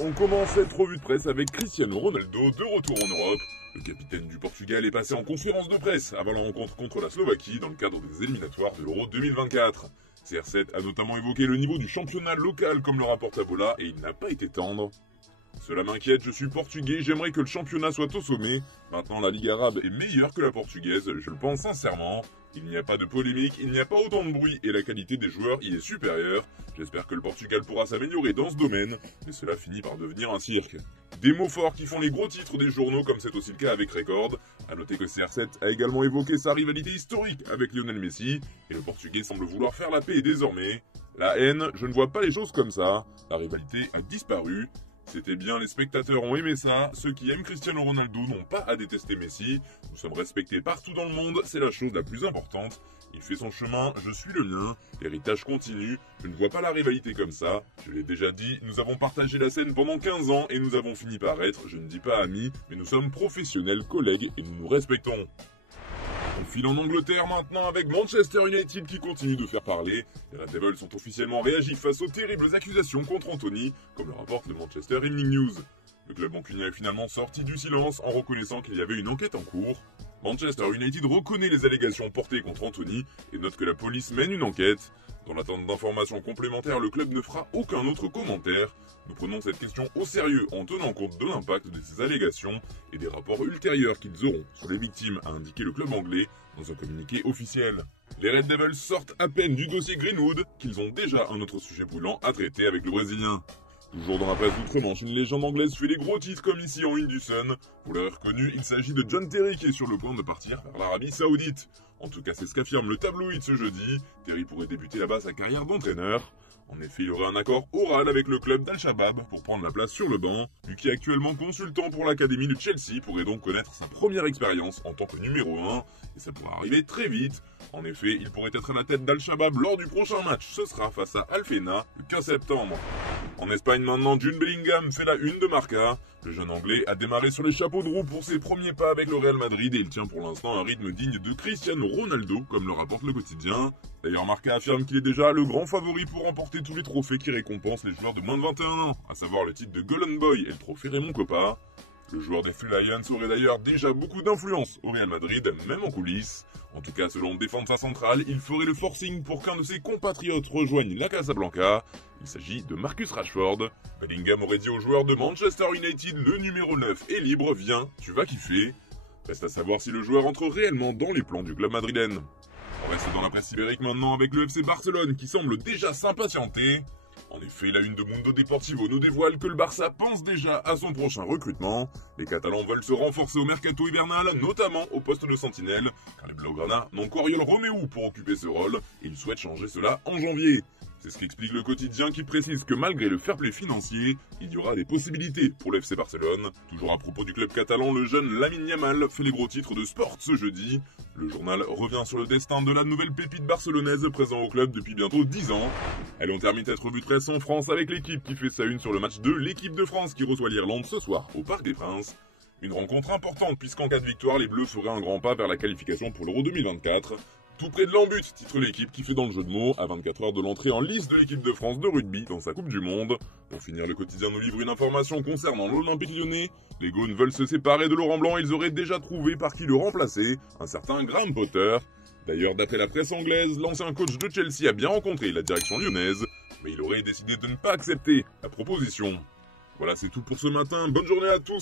On commence cette revue de presse avec Cristiano Ronaldo de retour en Europe. Le capitaine du Portugal est passé en conférence de presse avant la rencontre contre la Slovaquie dans le cadre des éliminatoires de l'Euro 2024. CR7 a notamment évoqué le niveau du championnat local comme le rapporte Abola et il n'a pas été tendre. Cela m'inquiète, je suis portugais, j'aimerais que le championnat soit au sommet. Maintenant la Ligue arabe est meilleure que la portugaise, je le pense sincèrement. Il n'y a pas de polémique, il n'y a pas autant de bruit et la qualité des joueurs y est supérieure. J'espère que le Portugal pourra s'améliorer dans ce domaine, mais cela finit par devenir un cirque. Des mots forts qui font les gros titres des journaux comme c'est aussi le cas avec Record. A noter que CR7 a également évoqué sa rivalité historique avec Lionel Messi et le Portugais semble vouloir faire la paix désormais. La haine, je ne vois pas les choses comme ça. La rivalité a disparu. C'était bien, les spectateurs ont aimé ça, ceux qui aiment Cristiano Ronaldo n'ont pas à détester Messi, nous sommes respectés partout dans le monde, c'est la chose la plus importante. Il fait son chemin, je suis le mien, l'héritage continue, je ne vois pas la rivalité comme ça, je l'ai déjà dit, nous avons partagé la scène pendant 15 ans et nous avons fini par être, je ne dis pas amis, mais nous sommes professionnels, collègues et nous nous respectons. On file en Angleterre maintenant avec Manchester United qui continue de faire parler. Les Red Devils ont officiellement réagi face aux terribles accusations contre Anthony, comme le rapporte le Manchester Evening News. Le club mancunien est finalement sorti du silence en reconnaissant qu'il y avait une enquête en cours. Manchester United reconnaît les allégations portées contre Anthony et note que la police mène une enquête. Dans l'attente d'informations complémentaires, le club ne fera aucun autre commentaire. Nous prenons cette question au sérieux en tenant compte de l'impact de ces allégations et des rapports ultérieurs qu'ils auront sur les victimes, a indiqué le club anglais dans un communiqué officiel. Les Red Devils sortent à peine du dossier Greenwood qu'ils ont déjà un autre sujet brûlant à traiter avec le Brésilien. Toujours dans la presse d'outre-Manche, une légende anglaise fait les gros titres comme ici en une du Sun. Vous l'aurez reconnu, il s'agit de John Terry qui est sur le point de partir vers l'Arabie Saoudite. En tout cas, c'est ce qu'affirme le tabloïd ce jeudi. Terry pourrait débuter là-bas sa carrière d'entraîneur. En effet, il aurait un accord oral avec le club d'Al-Shabaab pour prendre la place sur le banc. Lui qui est actuellement consultant pour l'académie de Chelsea pourrait donc connaître sa première expérience en tant que numéro 1. Et ça pourrait arriver très vite. En effet, il pourrait être à la tête d'Al-Shabaab lors du prochain match. Ce sera face à Al-Fena le 15 septembre. En Espagne maintenant, Jude Bellingham fait la une de Marca. Le jeune anglais a démarré sur les chapeaux de roue pour ses premiers pas avec le Real Madrid et il tient pour l'instant un rythme digne de Cristiano Ronaldo, comme le rapporte le quotidien. D'ailleurs, Marca affirme qu'il est déjà le grand favori pour remporter tous les trophées qui récompensent les joueurs de moins de 21 ans, à savoir le titre de Golden Boy et le trophée Raymond Kopa. Le joueur des Free Lions aurait d'ailleurs déjà beaucoup d'influence au Real Madrid, même en coulisses. En tout cas, selon Defensa Central, il ferait le forcing pour qu'un de ses compatriotes rejoigne la Casablanca. Il s'agit de Marcus Rashford. Bellingham aurait dit au joueur de Manchester United, le numéro 9 est libre, viens, tu vas kiffer. Reste à savoir si le joueur entre réellement dans les plans du club madrilène. On reste dans la presse ibérique maintenant avec le FC Barcelone qui semble déjà s'impatienter. En effet, la une de Mundo Deportivo nous dévoile que le Barça pense déjà à son prochain recrutement. Les Catalans veulent se renforcer au mercato hivernal, notamment au poste de sentinelle, car les Blaugrana n'ont qu'Oriol Romeu pour occuper ce rôle, et ils souhaitent changer cela en janvier. C'est ce qu'explique le quotidien qui précise que malgré le fair play financier, il y aura des possibilités pour l'FC Barcelone. Toujours à propos du club catalan, le jeune Lamine Yamal fait les gros titres de Sport ce jeudi. Le journal revient sur le destin de la nouvelle pépite barcelonaise présent au club depuis bientôt 10 ans. Allez, on termine cette revue de presse en France avec l'équipe qui fait sa une sur le match de l'équipe de France qui reçoit l'Irlande ce soir au Parc des Princes. Une rencontre importante puisqu'en cas de victoire, les Bleus feraient un grand pas vers la qualification pour l'Euro 2024. Tout près de l'embut, titre l'équipe qui fait dans le jeu de mots, à 24 heures de l'entrée en lice de l'équipe de France de rugby dans sa Coupe du Monde. Pour finir, le quotidien nous livre une information concernant l'Olympique Lyonnais. Les Gaunes veulent se séparer de Laurent Blanc, ils auraient déjà trouvé par qui le remplacer, un certain Graham Potter. D'ailleurs, d'après la presse anglaise, l'ancien coach de Chelsea a bien rencontré la direction lyonnaise, mais il aurait décidé de ne pas accepter la proposition. Voilà, c'est tout pour ce matin, bonne journée à tous.